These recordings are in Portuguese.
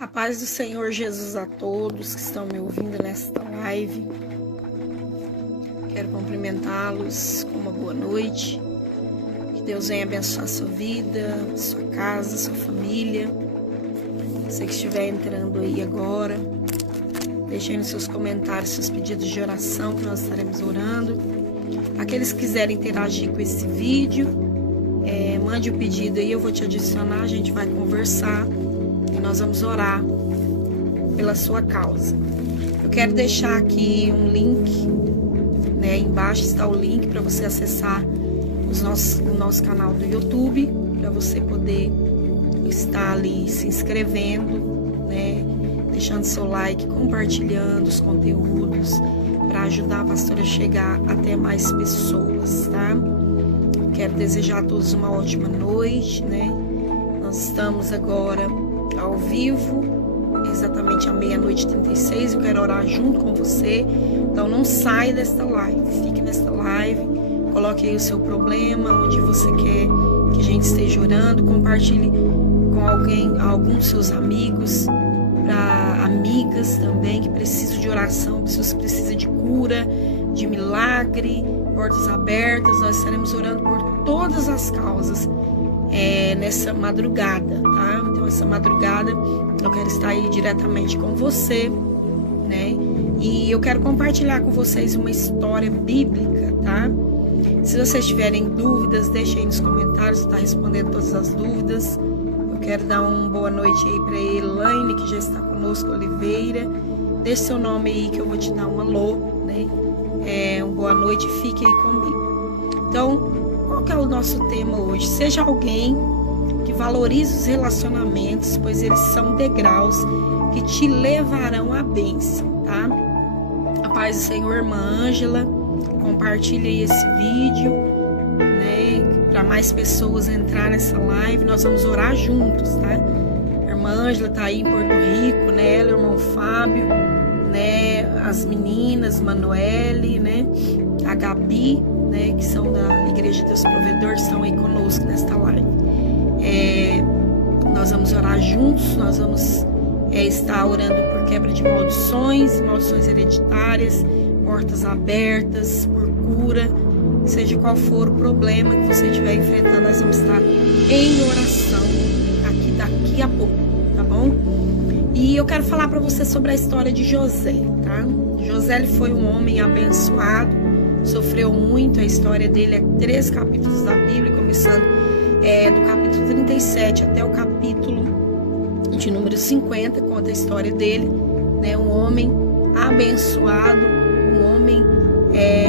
A paz do Senhor Jesus a todos que estão me ouvindo nesta live. Quero cumprimentá-los com uma boa noite. Que Deus venha abençoar a sua vida, sua casa, sua família. Você que estiver entrando aí agora, deixe aí nos seus comentários seus pedidos de oração que nós estaremos orando. Aqueles que quiserem interagir com esse vídeo, mande o pedido aí, eu vou te adicionar, a gente vai conversar. E nós vamos orar pela sua causa. Eu quero deixar aqui um link, né? Embaixo está o link para você acessar o nosso canal do YouTube, para você poder estar ali se inscrevendo, né? Deixando seu like, compartilhando os conteúdos, para ajudar a pastora a chegar até mais pessoas, tá? Quero desejar a todos uma ótima noite, né? Nós estamos agora ao vivo, exatamente à 00:36. Eu quero orar junto com você, então não saia desta live, fique nesta live, coloque aí o seu problema, onde você quer que a gente esteja orando, compartilhe com alguns dos seus amigos, para amigas também que precisam de oração, pessoas que precisam de cura, de milagre, portas abertas. Nós estaremos orando por todas as causas nessa madrugada, tá? Então essa madrugada eu quero estar aí diretamente com você, né? E eu quero compartilhar com vocês uma história bíblica, tá? Se vocês tiverem dúvidas, deixem aí nos comentários, eu estou respondendo todas as dúvidas. Eu quero dar uma boa noite aí para Elaine, que já está conosco, Oliveira. Deixe seu nome aí que eu vou te dar um alô, né? Uma boa noite, fique aí comigo. Então, qual que é o nosso tema hoje? Seja alguém que valorize os relacionamentos, pois eles são degraus que te levarão à bênção, tá? A paz do Senhor, irmã Ângela, compartilhe aí esse vídeo, né? Para mais pessoas entrar nessa live, nós vamos orar juntos, tá? A irmã Ângela tá aí em Porto Rico, né? Ela, o irmão Fábio, né? As meninas, Manuele, né? A Gabi, né, que são da Igreja de Deus Provedor, estão aí conosco nesta live. Nós vamos orar juntos, nós vamos estar orando por quebra de maldições hereditárias, portas abertas, por cura, seja qual for o problema que você estiver enfrentando, nós vamos estar em oração daqui a pouco, tá bom? E eu quero falar para você sobre a história de José, tá? José, ele foi um homem abençoado, sofreu muito. A história dele é 3 capítulos da Bíblia, começando do capítulo 37 até o capítulo de número 50, conta a história dele, né? Um homem abençoado, um homem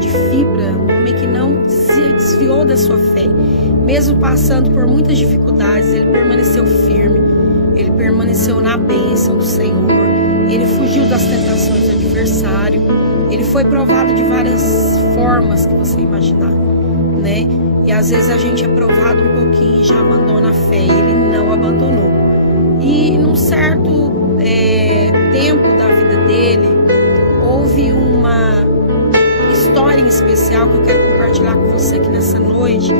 de fibra, um homem que não se desviou da sua fé, mesmo passando por muitas dificuldades, ele permaneceu firme, ele permaneceu na bênção do Senhor, ele fugiu das tentações do adversário. Ele foi provado de várias formas que você imaginar, né? E às vezes a gente é provado um pouquinho e já abandona a fé. Ele não abandonou. E num certo tempo da vida dele, houve uma história em especial que eu quero compartilhar com você aqui nessa noite,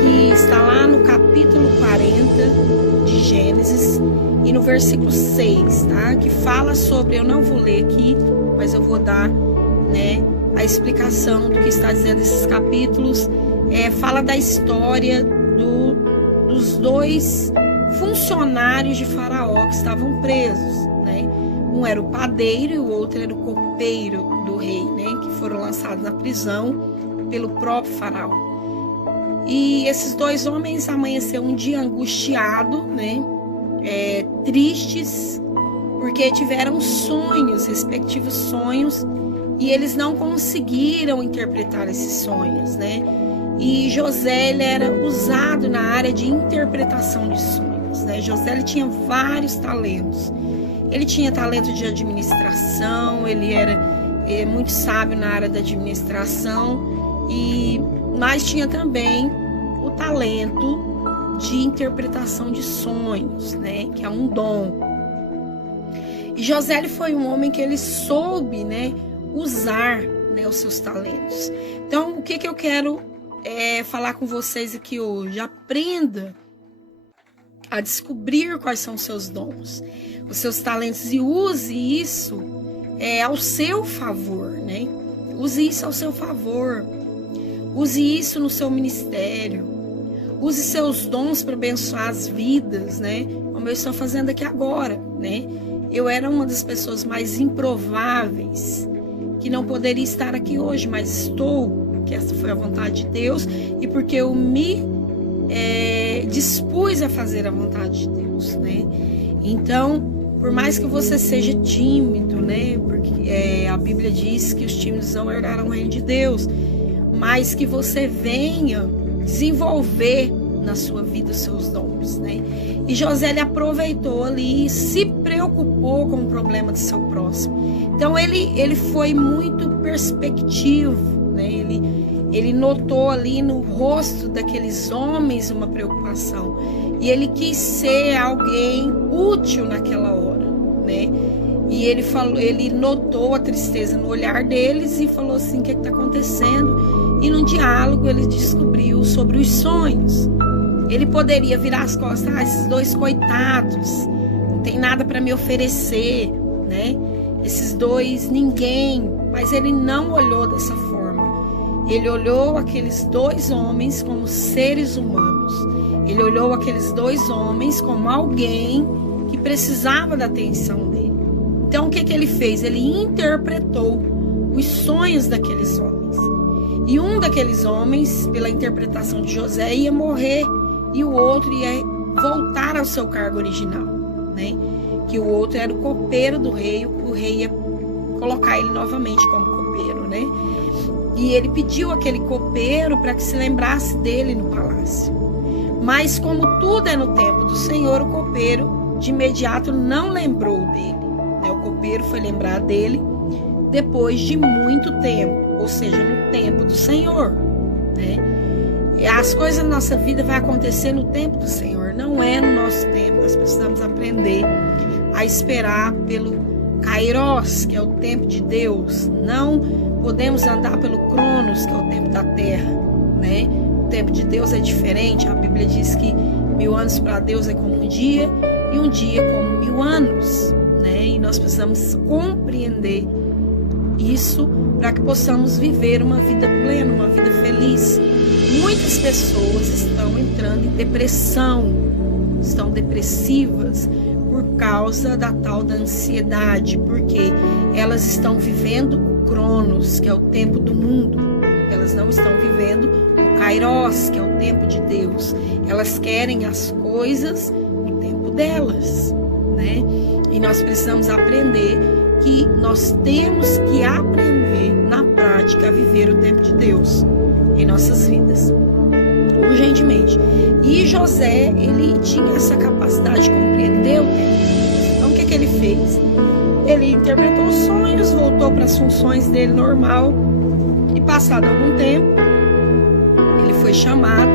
que está lá no capítulo 40 de Gênesis e no versículo 6, tá? Que fala sobre, eu não vou ler aqui, mas eu vou dar, né, a explicação do que está dizendo esses capítulos. Fala da história dos 2 funcionários de Faraó que estavam presos, né? Um era o padeiro e o outro era o copeiro do rei, né? Que foram lançados na prisão pelo próprio Faraó. E esses 2 homens amanheceram um dia angustiado, né? Tristes, porque tiveram sonhos, respectivos sonhos, e eles não conseguiram interpretar esses sonhos, né? E José, ele era usado na área de interpretação de sonhos, né? José, ele tinha vários talentos. Ele tinha talento de administração, ele era muito sábio na área da administração, mas tinha também o talento de interpretação de sonhos, né? Que é um dom. E José, ele foi um homem que ele soube, né, usar, né, os seus talentos. Então, o que eu quero falar com vocês aqui hoje? Aprenda a descobrir quais são os seus dons, os seus talentos, e use isso ao seu favor, né? Use isso ao seu favor. Use isso no seu ministério. Use seus dons para abençoar as vidas, né? Como eu estou fazendo aqui agora, né? Eu era uma das pessoas mais improváveis, que não poderia estar aqui hoje, mas estou, porque essa foi a vontade de Deus e porque eu me dispus a fazer a vontade de Deus, né? Então, por mais que você seja tímido, né? Porque a Bíblia diz que os tímidos não herdarão o reino de Deus, mas que você venha desenvolver na sua vida os seus dons, né? E José, ele aproveitou ali e se preocupou com o problema do seu próximo. Então ele foi muito perspectivo, né? Ele notou ali no rosto daqueles homens uma preocupação, e ele quis ser alguém útil naquela hora, né? E ele notou a tristeza no olhar deles e falou assim: o que está acontecendo? E num diálogo ele descobriu sobre os sonhos. Ele poderia virar as costas: esses dois coitados, não tem nada para me oferecer, né? Esses dois, ninguém. Mas ele não olhou dessa forma. Ele olhou aqueles dois homens como seres humanos. Ele olhou aqueles dois homens como alguém que precisava da atenção dele. Então, o que ele fez? Ele interpretou os sonhos daqueles homens. E um daqueles homens, pela interpretação de José, ia morrer, e o outro ia voltar ao seu cargo original, né? Que o outro era o copeiro do rei, o rei ia colocar ele novamente como copeiro, né? E ele pediu aquele copeiro para que se lembrasse dele no palácio. Mas como tudo é no tempo do Senhor, o copeiro de imediato não lembrou dele, né? O copeiro foi lembrar dele depois de muito tempo, ou seja, no tempo do Senhor, né? E as coisas na nossa vida vão acontecer no tempo do Senhor, não é no nosso tempo. Nós precisamos aprender a esperar pelo Kairos, que é o tempo de Deus. Não podemos andar pelo Cronos, que é o tempo da terra, né? O tempo de Deus é diferente. A Bíblia diz que 1000 anos para Deus é como um dia, e um dia como 1000 anos, né? E nós precisamos compreender isso para que possamos viver uma vida plena, uma vida feliz. Muitas pessoas estão entrando em depressão, estão depressivas por causa da tal da ansiedade, porque elas estão vivendo o Cronos, que é o tempo do mundo. Elas não estão vivendo o Kairos, que é o tempo de Deus. Elas querem as coisas no tempo delas, né? E nós precisamos aprender que nós temos que aprender na prática a viver o tempo de Deus em nossas vidas, urgentemente. E José, ele tinha essa capacidade de compreender o tempo de Deus. Então, o que ele fez? Ele interpretou os sonhos, voltou para as funções dele normal, e passado algum tempo, ele foi chamado,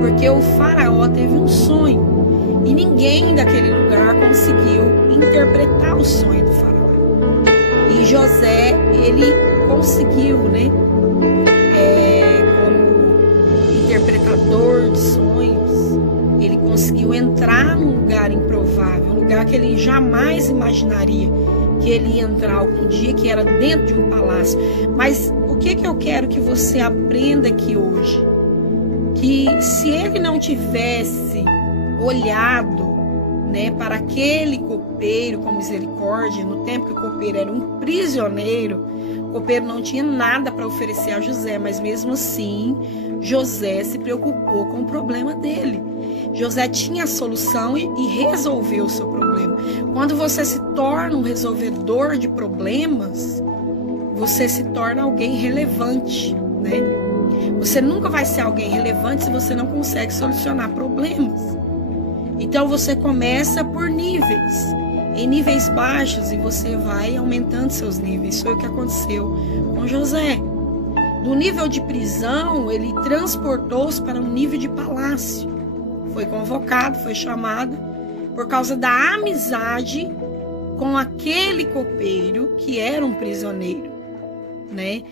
porque o faraó teve um sonho, e ninguém daquele lugar conseguiu interpretar o sonho do faraó. E José, ele conseguiu, né? Como interpretador de sonhos, ele conseguiu entrar num lugar improvável, um lugar que ele jamais imaginaria que ele ia entrar algum dia, que era dentro de um palácio. Mas o que eu quero que você aprenda aqui hoje? Que se ele não tivesse olhado, né, para aquele copeiro com misericórdia, no tempo que o copeiro era um prisioneiro, o copeiro não tinha nada para oferecer a José, mas mesmo assim, José se preocupou com o problema dele. José tinha a solução e resolveu o seu problema. Quando você se torna um resolvedor de problemas, você se torna alguém relevante, né? Você nunca vai ser alguém relevante se você não consegue solucionar problemas. Então você começa por níveis, em níveis baixos, e você vai aumentando seus níveis. Isso foi o que aconteceu com José. Do nível de prisão, ele transportou-se para um nível de palácio. Foi convocado, foi chamado, por causa da amizade com aquele copeiro que era um prisioneiro, né?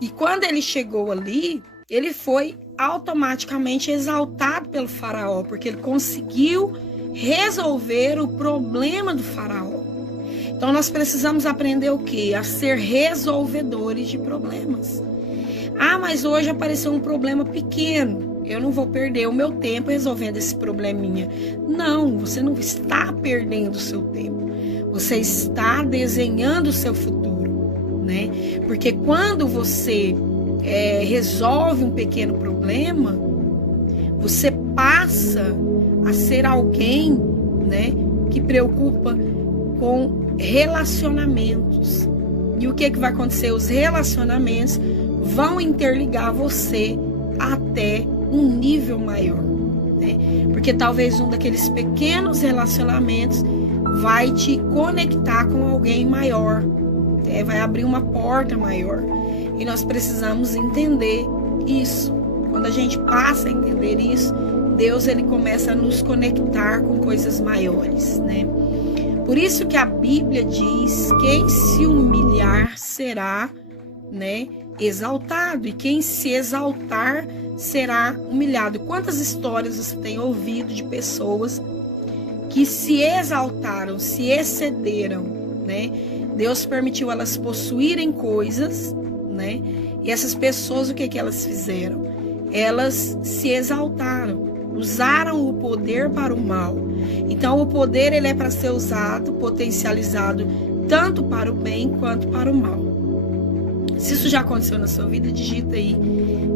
E quando ele chegou ali, ele foi automaticamente exaltado pelo faraó, porque ele conseguiu resolver o problema do faraó. Então nós precisamos aprender o quê? A ser resolvedores de problemas. Ah, mas hoje apareceu um problema pequeno. Eu não vou perder o meu tempo resolvendo esse probleminha. Não, você não está perdendo o seu tempo. Você está desenhando o seu futuro, né? Porque quando você resolve um pequeno problema, você passa a ser alguém, né, que preocupa com relacionamentos. E o que vai acontecer? Os relacionamentos vão interligar você até um nível maior, né? Porque talvez um daqueles pequenos relacionamentos vai te conectar com alguém maior, né? Vai abrir uma porta maior. E nós precisamos entender isso. Quando a gente passa a entender isso, Deus ele começa a nos conectar com coisas maiores, né? Por isso que a Bíblia diz: quem se humilhar será, né, exaltado, e quem se exaltar será humilhado. Quantas histórias você tem ouvido de pessoas que se exaltaram, se excederam, né? Deus permitiu elas possuírem coisas, né? E essas pessoas, o que elas fizeram? Elas se exaltaram, usaram o poder para o mal. Então o poder ele é para ser usado, potencializado tanto para o bem quanto para o mal. Se isso já aconteceu na sua vida, digita aí,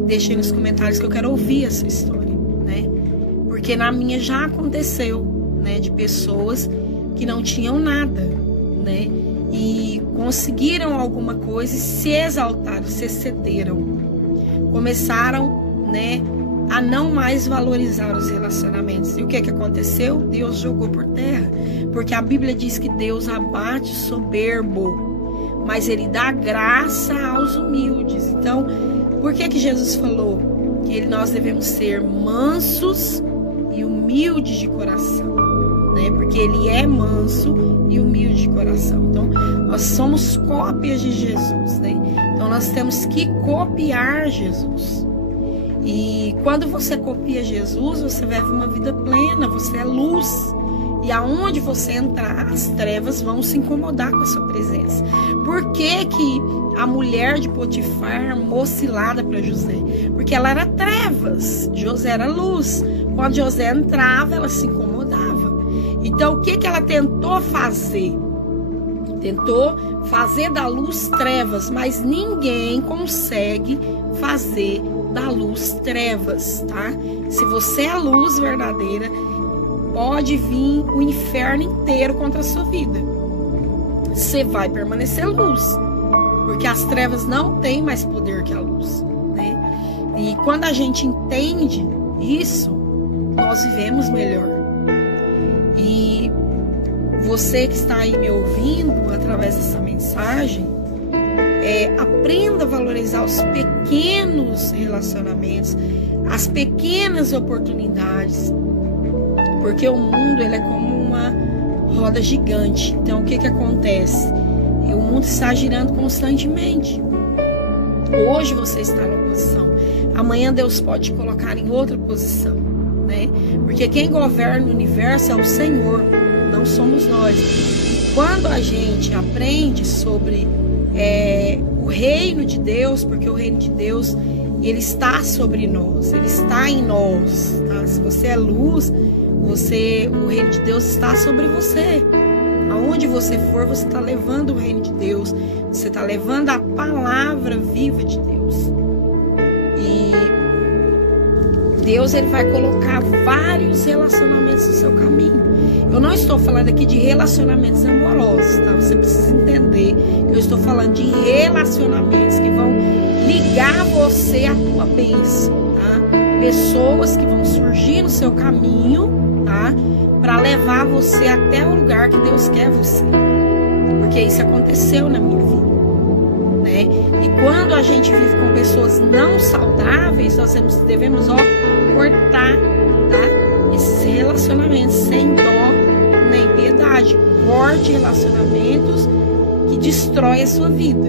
deixa aí nos comentários que eu quero ouvir essa história, né? Porque na minha já aconteceu, né, de pessoas que não tinham nada, né? E conseguiram alguma coisa e se exaltaram, se excederam. Começaram, né, a não mais valorizar os relacionamentos. E o que aconteceu? Deus jogou por terra. Porque a Bíblia diz que Deus abate o soberbo, mas ele dá graça aos humildes. Então, por que Jesus falou que nós devemos ser mansos e humildes de coração, né? Porque ele é manso e humilde de coração. Então, nós somos cópias de Jesus, né? Então, nós temos que copiar Jesus. E quando você copia Jesus, você vive uma vida plena, você é luz. E aonde você entrar, as trevas vão se incomodar com a sua presença. Por que a mulher de Potifar armou cilada para José? Porque ela era trevas, José era luz. Quando José entrava, ela se incomodava. Então, o que ela tentou fazer? Tentou fazer da luz trevas, mas ninguém consegue fazer da luz trevas, tá? Se você é a luz verdadeira, pode vir o inferno inteiro contra a sua vida. Você vai permanecer luz, porque as trevas não têm mais poder que a luz, né? E quando a gente entende isso, nós vivemos melhor. E você que está aí me ouvindo através dessa mensagem, aprenda a valorizar os pequenos relacionamentos, as pequenas oportunidades, porque o mundo ele é como uma roda gigante. Então o que acontece? O mundo está girando constantemente. Hoje você está numa posição, amanhã Deus pode te colocar em outra posição, né? Porque quem governa o universo é o Senhor, não somos nós. Quando a gente aprende sobre o reino de Deus, porque o reino de Deus ele está sobre nós, ele está em nós, tá? Se você é luz, o reino de Deus está sobre você. Aonde você for, você está levando o reino de Deus, você está levando a palavra viva de Deus. E Deus ele vai colocar vários relacionamentos no seu caminho. Eu não estou falando aqui de relacionamentos amorosos, tá? Você precisa entender que eu estou falando de relacionamentos que vão ligar você à tua bênção, tá? Pessoas que vão surgir no seu caminho, tá? Para levar você até o lugar que Deus quer você. Porque isso aconteceu na minha vida, né? E quando a gente vive com pessoas não saudáveis, nós devemos cortar, tá? Esses relacionamentos sem dó nem piedade. Corte relacionamentos que destroem a sua vida,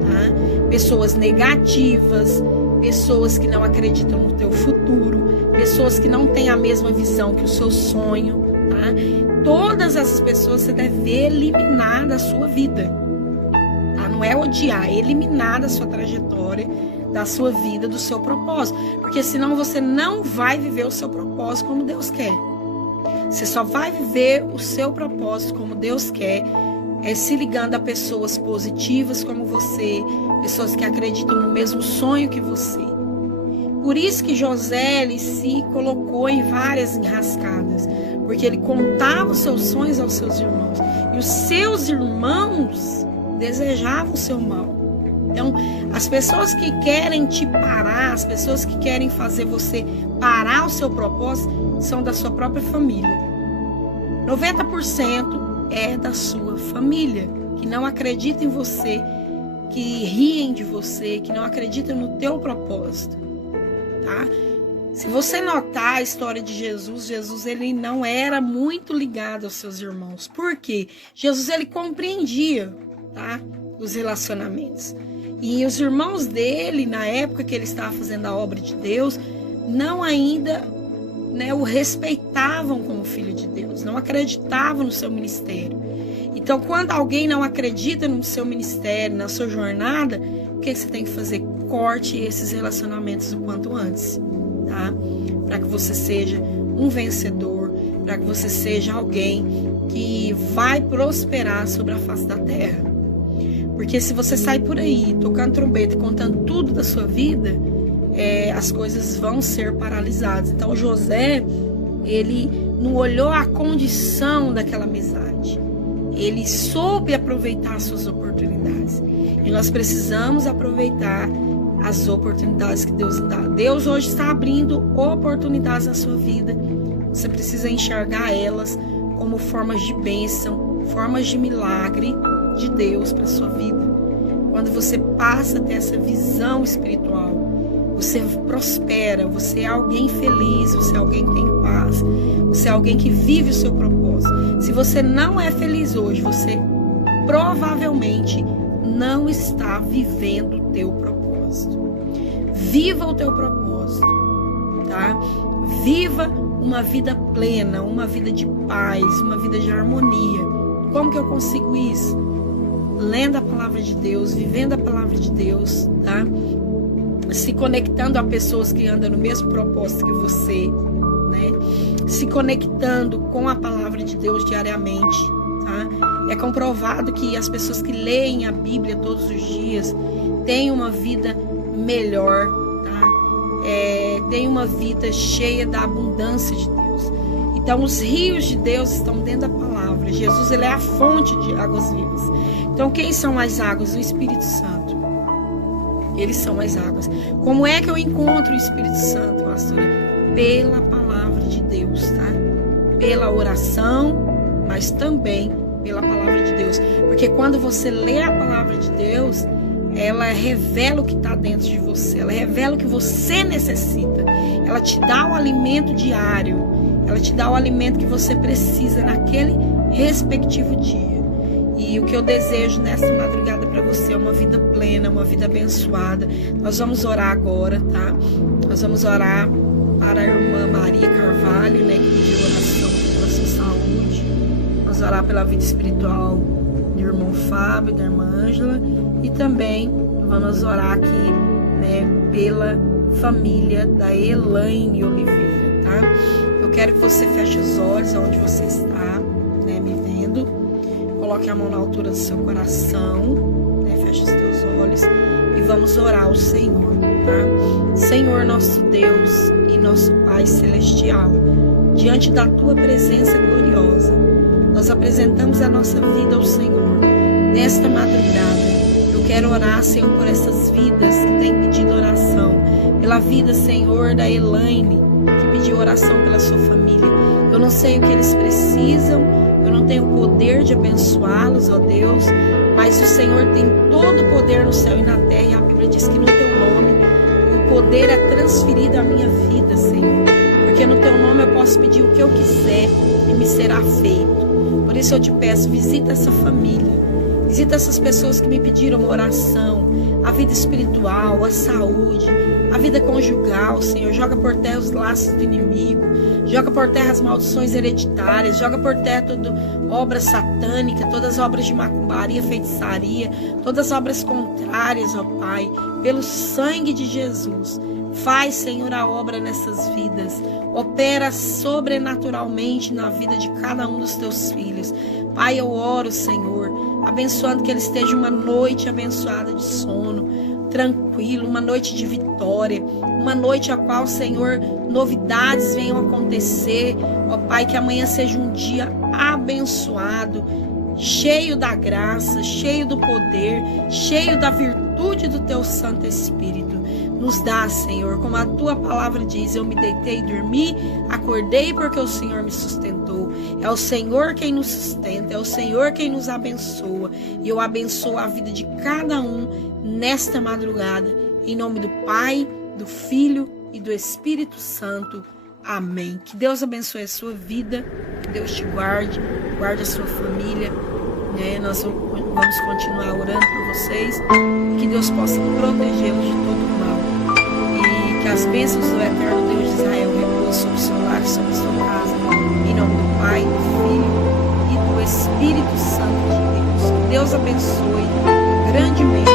tá? Pessoas negativas, pessoas que não acreditam no teu futuro, pessoas que não têm a mesma visão que o seu sonho, tá? Todas essas pessoas você deve eliminar da sua vida, tá? Não é odiar, é eliminar da sua trajetória, da sua vida, do seu propósito, porque senão você não vai viver o seu propósito como Deus quer. Você só vai viver o seu propósito como Deus quer, se ligando a pessoas positivas como você, pessoas que acreditam no mesmo sonho que você. Por isso que José, ele se colocou em várias enrascadas, porque ele contava os seus sonhos aos seus irmãos, e os seus irmãos desejavam o seu mal. Então, as pessoas que querem te parar, as pessoas que querem fazer você parar o seu propósito, são da sua própria família. 90% é da sua família, que não acredita em você, que riem de você, que não acreditam no teu propósito, tá? Se você notar a história de Jesus ele não era muito ligado aos seus irmãos. Por quê? Jesus ele compreendia, tá, os relacionamentos. E os irmãos dele, na época que ele estava fazendo a obra de Deus, não ainda, né, o respeitavam como filho de Deus, não acreditavam no seu ministério. Então, quando alguém não acredita no seu ministério, na sua jornada, o que você tem que fazer? Corte esses relacionamentos o quanto antes, tá? Para que você seja um vencedor, para que você seja alguém que vai prosperar sobre a face da terra. Porque se você sai por aí tocando trombeta e contando tudo da sua vida, as coisas vão ser paralisadas. Então José, ele não olhou a condição daquela amizade. Ele soube aproveitar as suas oportunidades. E nós precisamos aproveitar as oportunidades que Deus dá. Deus hoje está abrindo oportunidades na sua vida. Você precisa enxergar elas como formas de bênção, formas de milagre de Deus para a sua vida. Quando você passa a ter essa visão espiritual, você prospera, você é alguém feliz, você é alguém que tem paz, você é alguém que vive o seu propósito. Se você não é feliz hoje, você provavelmente não está vivendo o teu propósito. Viva o teu propósito, tá? Viva uma vida plena, uma vida de paz, uma vida de harmonia. Como que eu consigo isso? Lendo a palavra de Deus, vivendo a palavra de Deus, tá? Se conectando a pessoas que andam no mesmo propósito que você, né? Se conectando com a palavra de Deus diariamente, tá? É comprovado que as pessoas que leem a Bíblia todos os dias têm uma vida melhor, tá? Têm uma vida cheia da abundância de Deus. Então, os rios de Deus estão dentro da palavra. Jesus, ele é a fonte de águas vivas. Então, quem são as águas? O Espírito Santo. Eles são as águas. Como é que eu encontro o Espírito Santo, pastora? Pela palavra de Deus, tá? Pela oração, mas também pela palavra de Deus. Porque quando você lê a palavra de Deus, ela revela o que está dentro de você. Ela revela o que você necessita. Ela te dá o alimento diário. Ela te dá o alimento que você precisa naquele respectivo dia. E o que eu desejo nesta madrugada para você é uma vida plena, uma vida abençoada. Nós vamos orar agora, tá? Nós vamos orar para a irmã Maria Carvalho, né, que pediu oração pela sua saúde. Vamos orar pela vida espiritual do irmão Fábio, da irmã Ângela. E também vamos orar aqui, né, pela família da Elaine Oliveira, tá? Eu quero que você feche os olhos onde você está, né, me vendo. Coloque a mão na altura do seu coração, né? Feche os teus olhos e vamos orar ao Senhor, tá? Senhor, nosso Deus e nosso Pai Celestial, diante da Tua presença gloriosa, nós apresentamos a nossa vida ao Senhor. Nesta madrugada, eu quero orar, Senhor, por essas vidas que têm pedido oração. Pela vida, Senhor, da Elaine, que pediu oração pela sua família. Eu não sei o que eles precisam, eu não tenho o poder de abençoá-los, ó Deus, mas o Senhor tem todo o poder no céu e na terra, e a Bíblia diz que no Teu nome o poder é transferido à minha vida, Senhor, porque no Teu nome eu posso pedir o que eu quiser e me será feito. Por isso eu te peço, visita essa família, visita essas pessoas que me pediram oração, a vida espiritual, a saúde, a vida conjugal, Senhor. Joga por terra os laços do inimigo, joga por terra as maldições hereditárias, joga por terra toda obra satânica, todas as obras de macumbaria, feitiçaria, todas as obras contrárias, ó Pai, pelo sangue de Jesus. Faz, Senhor, a obra nessas vidas. Opera sobrenaturalmente na vida de cada um dos teus filhos. Pai, eu oro, Senhor, abençoando que eles estejam uma noite abençoada de sono, tranquilo, uma noite de vitória, uma noite a qual, Senhor, novidades venham acontecer. Ó Pai, que amanhã seja um dia abençoado, cheio da graça, cheio do poder, cheio da virtude do teu Santo Espírito. Nos dá, Senhor, como a tua palavra diz, eu me deitei e dormi, acordei porque o Senhor me sustentou. É o Senhor quem nos sustenta, é o Senhor quem nos abençoa. E eu abençoo a vida de cada um nesta madrugada, em nome do Pai, do Filho e do Espírito Santo. Amém. Que Deus abençoe a sua vida, que Deus te guarde, guarde a sua família. Nós vamos continuar orando por vocês, que Deus possa protegê-los de todo mal. Que as bênçãos do eterno Deus de Israel repousem sobre o seu lar e sobre a sua casa. Em nome do Pai, do Filho e do Espírito Santo de Deus. Que Deus abençoe grandemente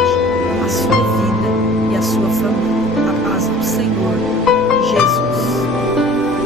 a sua vida e a sua família. A paz do Senhor